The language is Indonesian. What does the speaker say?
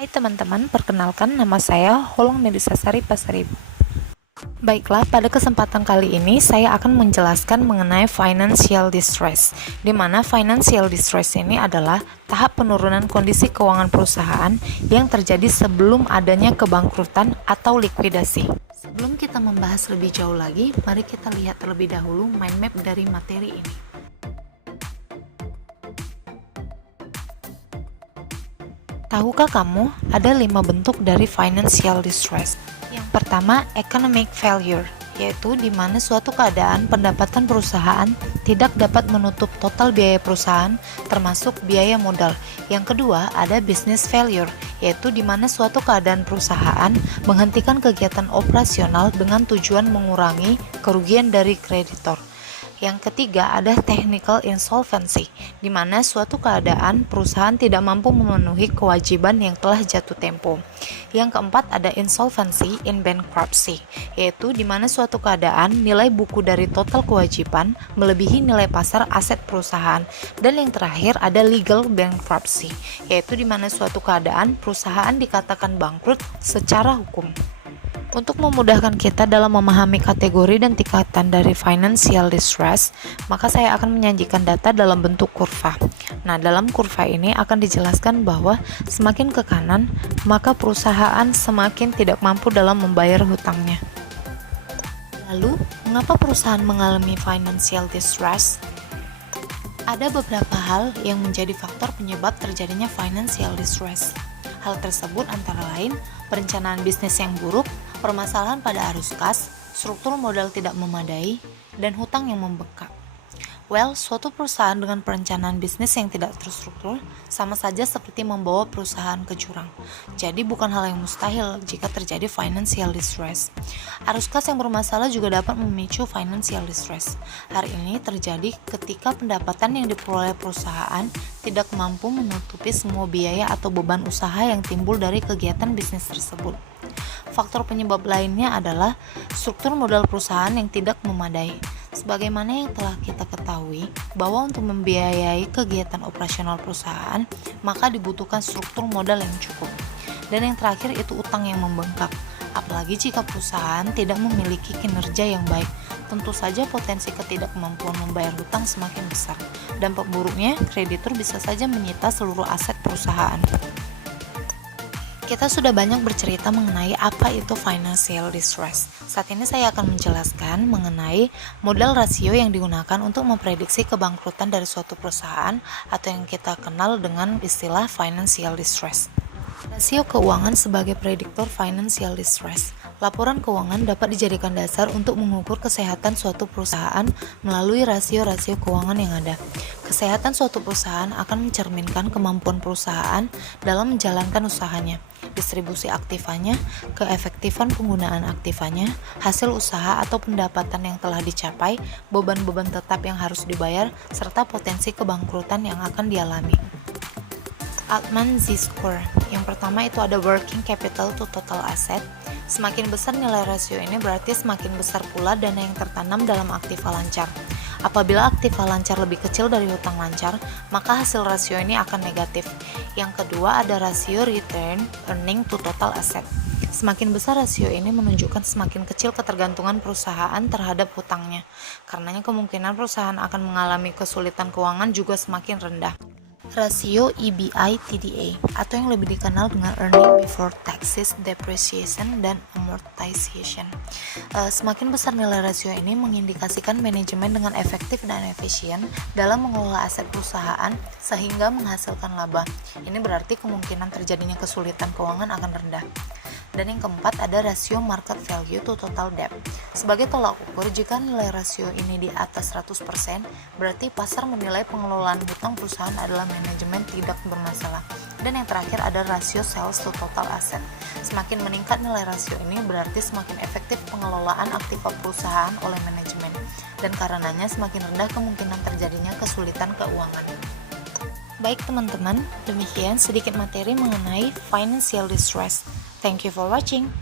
Hai teman-teman, perkenalkan nama saya Holong Medisasari Pasaribu. Baiklah, pada kesempatan kali ini saya akan menjelaskan mengenai financial distress, di mana financial distress ini adalah tahap penurunan kondisi keuangan perusahaan yang terjadi sebelum adanya kebangkrutan atau likuidasi. Sebelum kita membahas lebih jauh lagi, mari kita lihat terlebih dahulu mind map dari materi ini. Tahukah kamu ada 5 bentuk dari financial distress? Yang pertama, economic failure, yaitu di mana suatu keadaan pendapatan perusahaan tidak dapat menutup total biaya perusahaan termasuk biaya modal. Yang kedua, ada business failure, yaitu di mana suatu keadaan perusahaan menghentikan kegiatan operasional dengan tujuan mengurangi kerugian dari kreditor. Yang ketiga ada technical insolvency, di mana suatu keadaan perusahaan tidak mampu memenuhi kewajiban yang telah jatuh tempo. Yang keempat ada insolvency in bankruptcy, yaitu di mana suatu keadaan nilai buku dari total kewajiban melebihi nilai pasar aset perusahaan. Dan yang terakhir ada legal bankruptcy, yaitu di mana suatu keadaan perusahaan dikatakan bangkrut secara hukum. Untuk memudahkan kita dalam memahami kategori dan tingkatan dari financial distress, maka saya akan menyajikan data dalam bentuk kurva. Nah, dalam kurva ini akan dijelaskan bahwa semakin ke kanan, maka perusahaan semakin tidak mampu dalam membayar hutangnya. Lalu, mengapa perusahaan mengalami financial distress? Ada beberapa hal yang menjadi faktor penyebab terjadinya financial distress. Hal tersebut antara lain perencanaan bisnis yang buruk, permasalahan pada arus kas, struktur modal tidak memadai, dan hutang yang membengkak. Suatu perusahaan dengan perencanaan bisnis yang tidak terstruktur sama saja seperti membawa perusahaan ke jurang. Jadi bukan hal yang mustahil jika terjadi financial distress. Arus kas yang bermasalah juga dapat memicu financial distress. Hal ini terjadi ketika pendapatan yang diperoleh perusahaan tidak mampu menutupi semua biaya atau beban usaha yang timbul dari kegiatan bisnis tersebut. Faktor penyebab lainnya adalah struktur modal perusahaan yang tidak memadai. Sebagaimana yang telah kita ketahui, bahwa untuk membiayai kegiatan operasional perusahaan, maka dibutuhkan struktur modal yang cukup. Dan yang terakhir itu utang yang membengkak. Apalagi jika perusahaan tidak memiliki kinerja yang baik, tentu saja potensi ketidakmampuan membayar hutang semakin besar. Dampak buruknya, kreditur bisa saja menyita seluruh aset perusahaan. Kita sudah banyak bercerita mengenai apa itu financial distress. Saat ini saya akan menjelaskan mengenai modal rasio yang digunakan untuk memprediksi kebangkrutan dari suatu perusahaan atau yang kita kenal dengan istilah financial distress. Rasio keuangan sebagai prediktor financial distress. Laporan keuangan dapat dijadikan dasar untuk mengukur kesehatan suatu perusahaan melalui rasio-rasio keuangan yang ada. Kesehatan suatu perusahaan akan mencerminkan kemampuan perusahaan dalam menjalankan usahanya, distribusi aktivanya, keefektifan penggunaan aktivanya, hasil usaha atau pendapatan yang telah dicapai, beban-beban tetap yang harus dibayar, serta potensi kebangkrutan yang akan dialami. Altman Z-score. Yang pertama itu ada working capital to total asset. Semakin besar nilai rasio ini berarti semakin besar pula dana yang tertanam dalam aktiva lancar. Apabila aktiva lancar lebih kecil dari hutang lancar, maka hasil rasio ini akan negatif. Yang kedua ada rasio return earning to total asset. Semakin besar rasio ini menunjukkan semakin kecil ketergantungan perusahaan terhadap hutangnya. Karenanya kemungkinan perusahaan akan mengalami kesulitan keuangan juga semakin rendah. Rasio EBITDA atau yang lebih dikenal dengan earning before taxes, depreciation, dan amortization. Semakin besar nilai rasio ini mengindikasikan manajemen dengan efektif dan efisien dalam mengelola aset perusahaan sehingga menghasilkan laba. Ini berarti kemungkinan terjadinya kesulitan keuangan akan rendah. Dan yang keempat ada rasio market value to total debt. Sebagai tolak ukur, jika nilai rasio ini di atas 100%, berarti pasar menilai pengelolaan hutang perusahaan adalah manajemen tidak bermasalah. Dan yang terakhir ada rasio sales to total asset. Semakin meningkat nilai rasio ini berarti semakin efektif pengelolaan aktiva perusahaan oleh manajemen. Dan karenanya semakin rendah kemungkinan terjadinya kesulitan keuangan. Baik teman-teman, demikian sedikit materi mengenai financial distress. Thank you for watching.